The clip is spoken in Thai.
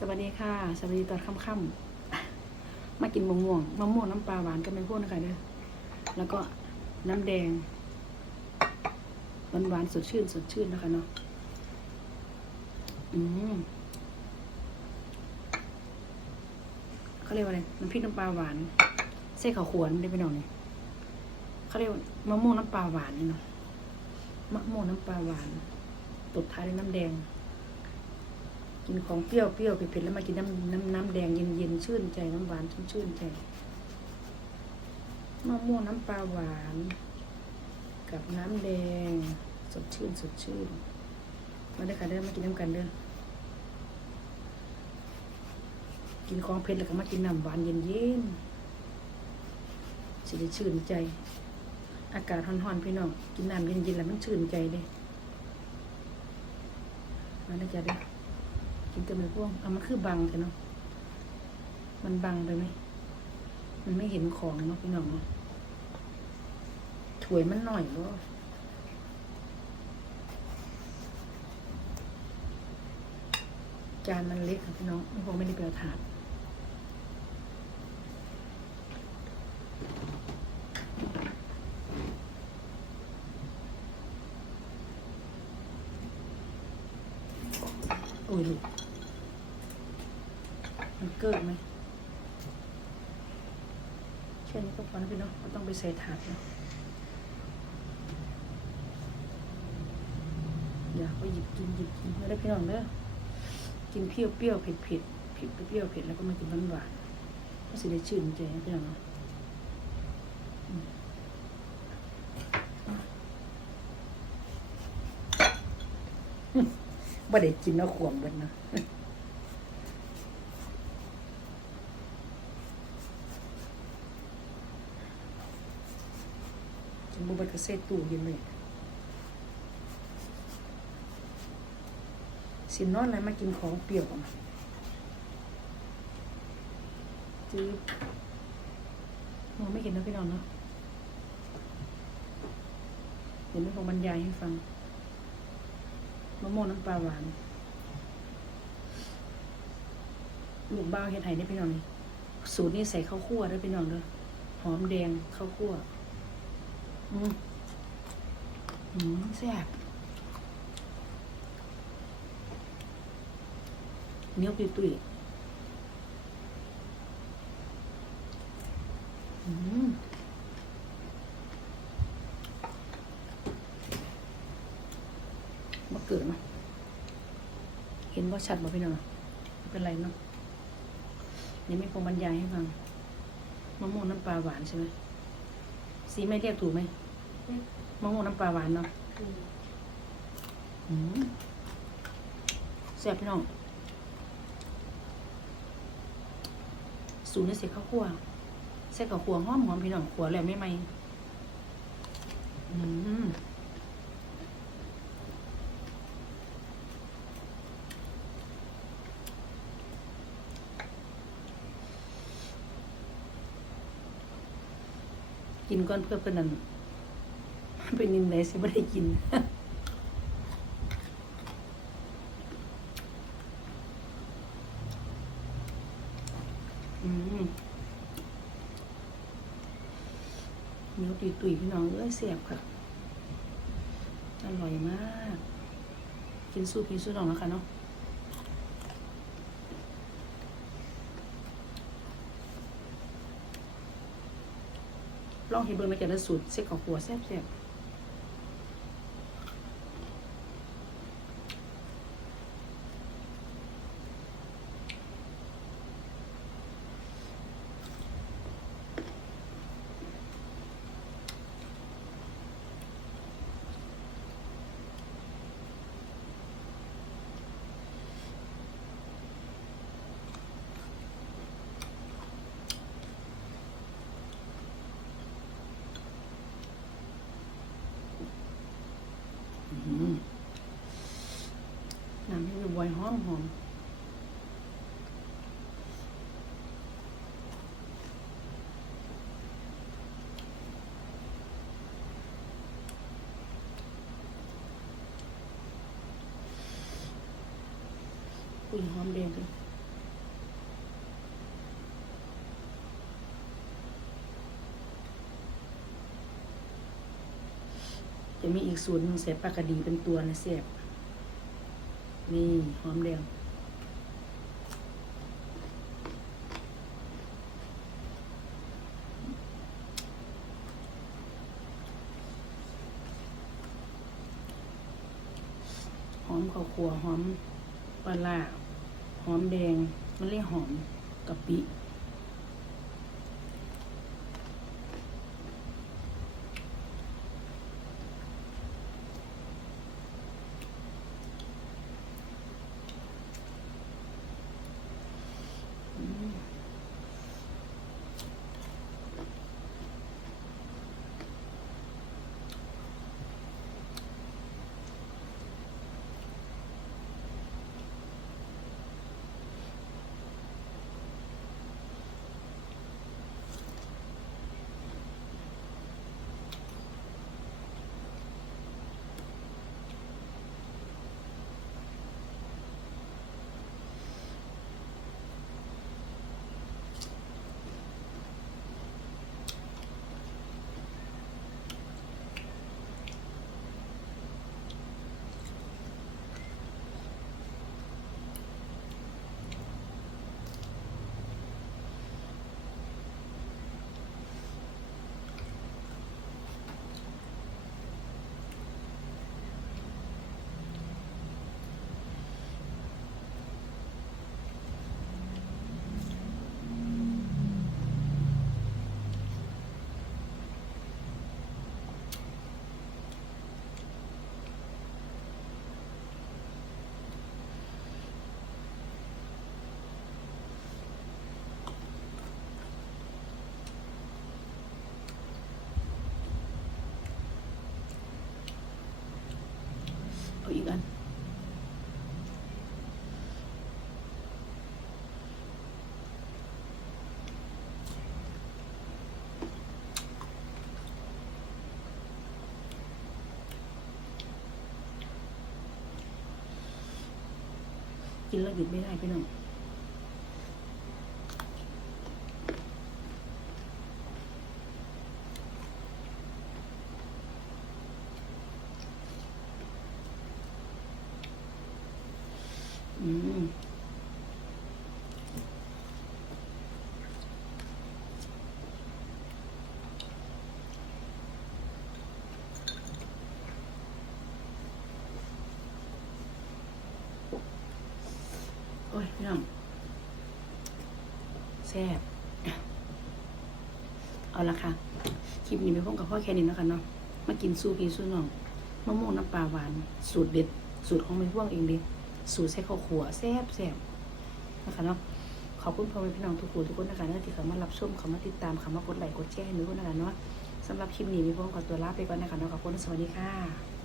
สวัสดีค่ะ สวัสดีตอนค่ำๆมากินมะม่วงมะม่วงน้ำปลาหวานกันเป็นพวกนะคะเด้อแล้วก็น้ำแดงหวานหวานๆสดชื่นสดชื่นนะคะเนาะอืมเขาเรียกว่าอะไรน้ำพริกน้ำปลาหวานเส้นข้าวขวนได้ไปหน่อยเขาเรียกมะม่วงน้ำปลาหวานเนาะมะม่วงน้ำปลาหวานตบท้ายด้วยน้ำแดง กินของเปรี้ยวเปรี้ยวเผ็ดๆแล้วมากินน้ำน้ำน้ำแดงเย็นเย็นๆชื่นใจน้ำหวานชื่นชื่นใจมะม่วงน้ำปลาหวาน กับน้ำแดง สดชื่นสดชื่นมาเด้ค่ะเด้อมากินน้ำกันเด้อกินของเผ็ดแล้วก็มากินน้ำหวานเย็นเย็นๆสิได้ชื่นใจ อากาศร้อนๆพี่น้องกินน้ำเย็นๆแล้วมันชื่นใจเด้มาเด้จ้ะเด้อ กินแต่ไม่พ่วงเอามันคือบังกันเนาะมันบังไปไหมมันไม่เห็นของเนาะพี่น้องเนาะถวยมันหน่อยก็จานมันเล็กค่ะพี่น้องไม่พอไม่ได้ไปเอาถาดโอ้ย กมันเกิดไหมแค่นี้ก็พอนะพี่เนาะก็ต้องไปใส่ถาดเนาะอยากไปหยิบกินหยิบกินไม่ได้พี่น้องเด้อกินเปรี้ยวเปรี้ยวเผ็ดเผ็ดเผ็ดเปรี้ยวเผ็ดแล้วก็มากินหวานหวานก็สิได้ชื่นใจพี่น้องเนาะอืมบ่ได้กินเอาขวมเบิดเนาะ กินบุบกระเซตู้เย็นเลยสินนอนอะไรมากินของเปรี้ยวอะจืดมองไม่เห็นนะพี่น้องเนาะเดี๋ยวไม่พอบรรยายให้ฟังมะม่วงน้ำปลาหวานลูกบ้าเฮ็ดไห้ได้พี่น้องนี่สูตรนี้ใส่ข้าวคั่วได้พี่น้องเด้อหอมแดงข้าวคั่ว อืมอืมแซ่บเนียวตุยๆอืมมาเกิดเนาะเห็นว่าชัดบ่พี่น้องเป็นไรเนาะยังไม่พอบรรยายให้ฟังมะม่วงน้ำปลาหวานใช่ไหม สีไม่เรียกถูกไหมมะม่วงน้ำปลาหวานเนาะอืมแซ่บพี่น้อง สูตรในเสกข้าวคั่วเสกข้าวคั่วหอมหอมพี่น้องขัวแล้วไม่ไหมอืม กินก่อนเพื่อเพื่อนนั่นเป็นยังไงสิไม่ได้กินเนื้อตุยตุยพี่น้องเอ้ยเสียบค่ะ อร่อยมาก กินสู้พี่สู้น้องแล้วค่ะเนาะ ลองเห็นเบอร์มาจากสูตรเซ็กของหัวแซ่บ บ่อยหอมหอมกลิ่นหอมแดงเลยจะมีอีกสูตรหนึ่งใส่ปลากระดีเป็นตัวนะเสียบ นี่หอมแดงหอมข้าวคั่วหอมปลาหอมแดงมันเรียกหอมกะปิ เอาอีกอัน กินแล้วหยุดไม่ได้พี่น้อง อืมโอ้ยพี่น้องแซ่บเอาละค่ะ คลิปนี้ไปพบกับพ่อแค่นี้แล้วกันเนาะ มากินสู้พี่สู้น้องมะม่วงน้ำปลาหวาน สูตรเด็ด สูตรของแม่พ่วงเองเด็สูตรใส่ข้าวขัวแซ่บแซ่บนะคะเนาะ ขอบคุณพ่อแม่พี่น้องทุกคนทุกคนนะคะที่เขามารับชมเขามาติดตามเขามากดไลค์กดแชร์ให้หนูนะคะเนาะสำหรับคลิปนี้มีพ่อขอตัวลาไปก่อนนะคะเนาะขอบคุณสวัสดีค่ะ